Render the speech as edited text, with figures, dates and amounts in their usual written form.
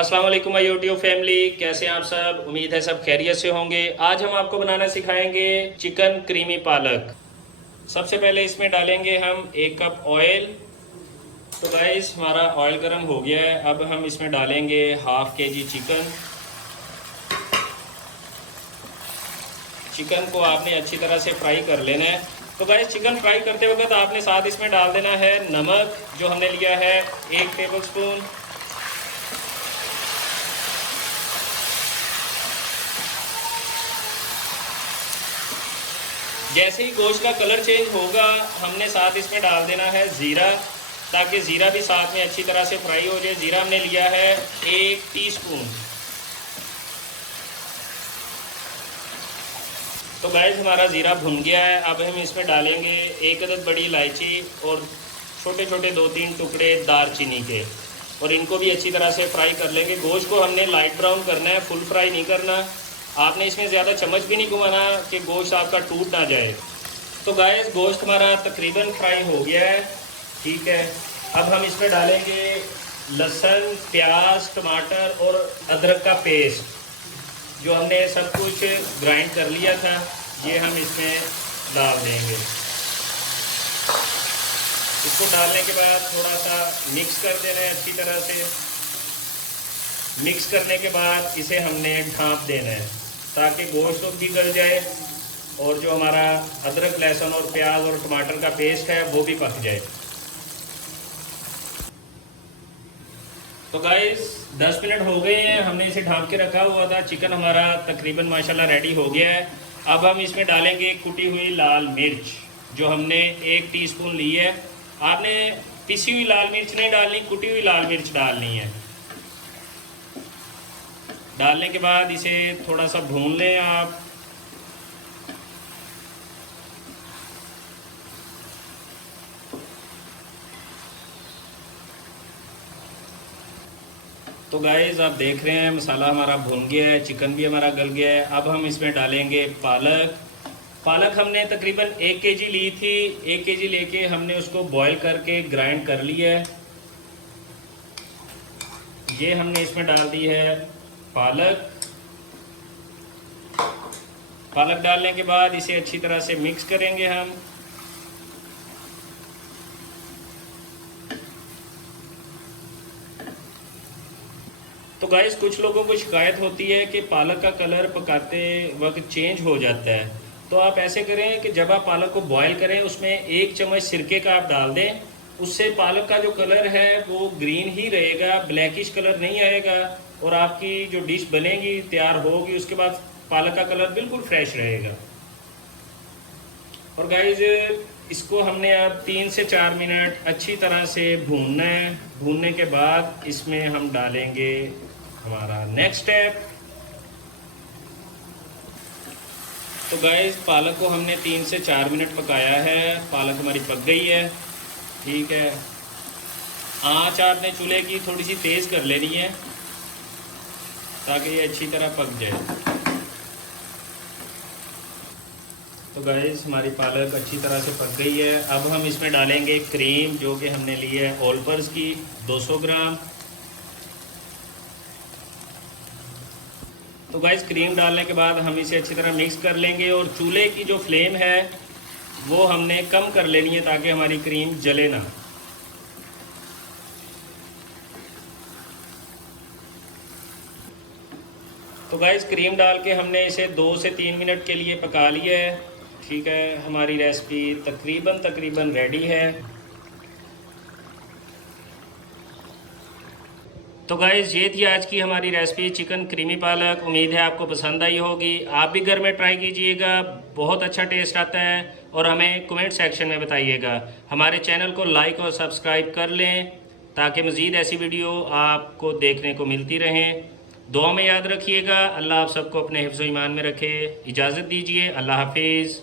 अस्सलाम वालेकुम my YouTube family, कैसे हैं आप सब। उम्मीद है सब खैरियत से होंगे। आज हम आपको बनाना सिखाएंगे चिकन क्रीमी पालक। सबसे पहले इसमें डालेंगे हम 1 कप ऑयल। तो गाइस हमारा ऑयल गर्म हो गया है। अब हम इसमें डालेंगे हाफ के जी चिकन। चिकन को आपने अच्छी तरह से फ्राई कर लेना है। तो गाइस चिकन फ्राई करते वक्त आपने साथ इसमें डाल देना है नमक, जो हमने लिया है 1 टेबल स्पून। जैसे ही गोश्त का कलर चेंज होगा हमने साथ इसमें डाल देना है ज़ीरा, ताकि ज़ीरा भी साथ में अच्छी तरह से फ्राई हो जाए। ज़ीरा हमने लिया है 1 टीस्पून। तो गाइस हमारा ज़ीरा भुन गया है। अब हम इसमें डालेंगे 1 अदद बड़ी इलायची और छोटे छोटे 2-3 टुकड़े दारचीनी के, और इनको भी अच्छी तरह से फ्राई कर लेंगे। गोश्त को हमने लाइट ब्राउन करना है, फुल फ्राई नहीं करना। आपने इसमें ज़्यादा चम्मच भी नहीं घुमाना कि गोश्त आपका टूट ना जाए। तो गाइस गोश्त हमारा तकरीबन फ्राई हो गया है, ठीक है। अब हम इसमें डालेंगे लहसुन, प्याज, टमाटर और अदरक का पेस्ट, जो हमने सब कुछ ग्राइंड कर लिया था, ये हम इसमें डाल देंगे। इसको डालने के बाद थोड़ा सा मिक्स कर देना है अच्छी तरह से। मिक्स करने के बाद इसे हमने ढाँप देना है ताकि गोश्त भी गल जाए और जो हमारा अदरक, लहसुन और प्याज और टमाटर का पेस्ट है वो भी पक जाए। तो गाइस 10 मिनट हो गए हैं, हमने इसे ढाँप के रखा हुआ था। चिकन हमारा तकरीबन माशाल्लाह रेडी हो गया है। अब हम इसमें डालेंगे कुटी हुई लाल मिर्च, जो हमने 1 टीस्पून ली है। आपने पिसी हुई लाल मिर्च नहीं डालनी, कुटी हुई लाल मिर्च डालनी है। डालने के बाद इसे थोड़ा सा भून लें आप। तो गाइस आप देख रहे हैं मसाला हमारा भुन गया है, चिकन भी हमारा गल गया है। अब हम इसमें डालेंगे पालक। पालक हमने तकरीबन 1 केजी ली थी। 1 केजी लेके हमने उसको बॉईल करके ग्राइंड कर लिया है। ये हमने इसमें डाल दी है पालक। पालक डालने के बाद इसे अच्छी तरह से मिक्स करेंगे हम। तो गाइस कुछ लोगों को शिकायत होती है कि पालक का कलर पकाते वक्त चेंज हो जाता है। तो आप ऐसे करें कि जब आप पालक को बॉईल करें उसमें 1 चम्मच सिरके का आप डाल दें। उससे पालक का जो कलर है वो ग्रीन ही रहेगा, ब्लैकिश कलर नहीं आएगा, और आपकी जो डिश बनेगी, तैयार होगी, उसके बाद पालक का कलर बिल्कुल फ्रेश रहेगा। और गाइस इसको हमने अब 3 से 4 मिनट अच्छी तरह से भूनना है। भूनने के बाद इसमें हम डालेंगे हमारा नेक्स्ट स्टेप। तो गाइस पालक को हमने 3 से 4 मिनट पकाया है। पालक हमारी पक गई है, ठीक है। आँच आपने चूल्हे की थोड़ी सी तेज़ कर लेनी है ताकि ये अच्छी तरह पक जाए। तो गाइस हमारी पालक अच्छी तरह से पक गई है। अब हम इसमें डालेंगे क्रीम, जो कि हमने ली है ऑलपर्स की 200 ग्राम। तो गाइस क्रीम डालने के बाद हम इसे अच्छी तरह मिक्स कर लेंगे, और चूल्हे की जो फ्लेम है वो हमने कम कर लेनी है ताकि हमारी क्रीम जले ना। तो गाइस क्रीम डाल के हमने इसे 2 से 3 मिनट के लिए पका लिया है, ठीक है। हमारी रेसिपी तकरीबन रेडी है। तो गाइस ये थी आज की हमारी रेसिपी चिकन क्रीमी पालक। उम्मीद है आपको पसंद आई होगी। आप भी घर में ट्राई कीजिएगा, बहुत अच्छा टेस्ट आता है, और हमें कमेंट सेक्शन में बताइएगा। हमारे चैनल को लाइक और सब्सक्राइब कर लें ताकि मज़ीद ऐसी वीडियो आपको देखने को मिलती रहें। दुआ में याद रखिएगा। अल्लाह आप सबको अपने हिफ्ज़ ईमान में रखे। इजाज़त दीजिए, अल्लाह हाफिज़।